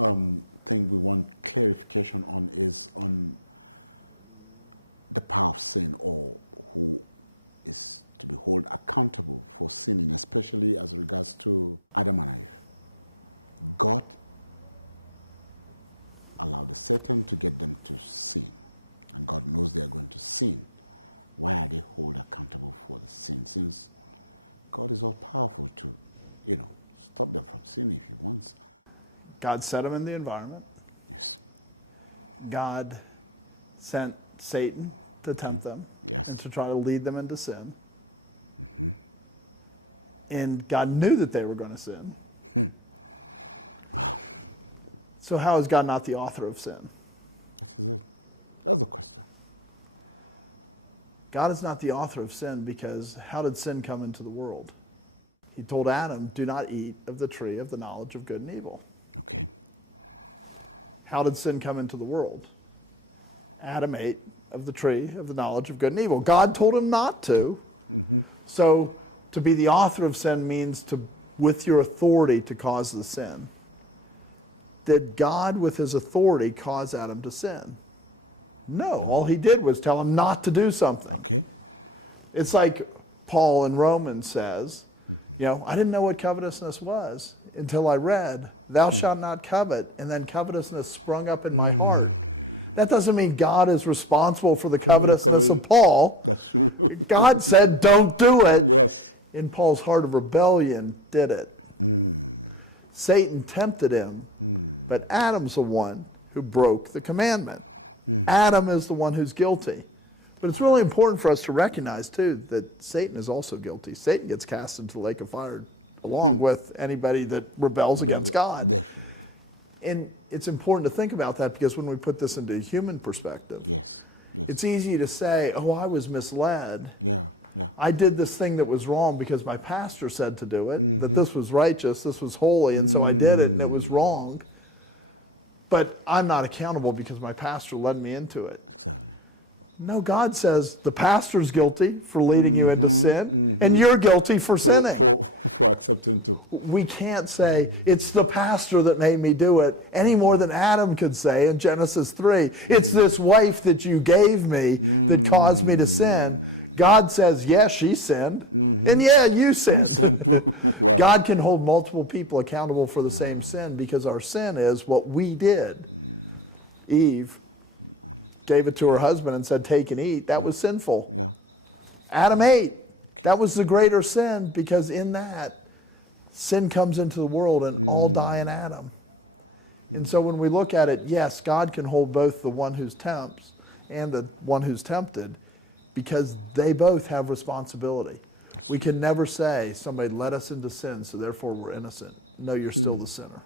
thing we want clarification on is the path sin, or who is to be held accountable for sin, especially as regards to Adam and Eve. God allowed Satan to get them to sin, and God knows they're going to sin. Why are they held accountable for the sin? Since God is all powerful to stop them from sinning. God set them in the environment. God sent Satan to tempt them and to try to lead them into sin. And God knew that they were going to sin. So how is God not the author of sin? God is not the author of sin because how did sin come into the world? He told Adam, do not eat of the tree of the knowledge of good and evil. How did sin come into the world? Adam ate of the tree of the knowledge of good and evil. God told him not to. So to be the author of sin means to, with your authority, to cause the sin. Did God, with his authority, cause Adam to sin? No. All he did was tell him not to do something. It's like Paul in Romans says, I didn't know what covetousness was until I read, thou shalt not covet, and then covetousness sprung up in my heart. That doesn't mean God is responsible for the covetousness of Paul. God said, don't do it. In Paul's heart of rebellion, did it. Satan tempted him, but Adam's the one who broke the commandment. Adam is the one who's guilty. But it's really important for us to recognize, too, that Satan is also guilty. Satan gets cast into the lake of fire along with anybody that rebels against God. And it's important to think about that because when we put this into a human perspective, it's easy to say, oh, I was misled. I did this thing that was wrong because my pastor said to do it, that this was righteous, this was holy, and so I did it and it was wrong. But I'm not accountable because my pastor led me into it. No, God says the pastor's guilty for leading you into sin, and you're guilty for sinning. We can't say, it's the pastor that made me do it, any more than Adam could say in Genesis 3. It's this wife that you gave me that caused me to sin. God says, yeah, she sinned, and yeah, you sinned. God can hold multiple people accountable for the same sin because our sin is what we did. Eve gave it to her husband and said, take and eat. That was sinful. Adam ate. That was the greater sin because in that, sin comes into the world and all die in Adam. And so when we look at it, yes, God can hold both the one who tempts and the one who's tempted because they both have responsibility. We can never say somebody led us into sin, so therefore we're innocent. No, you're still the sinner.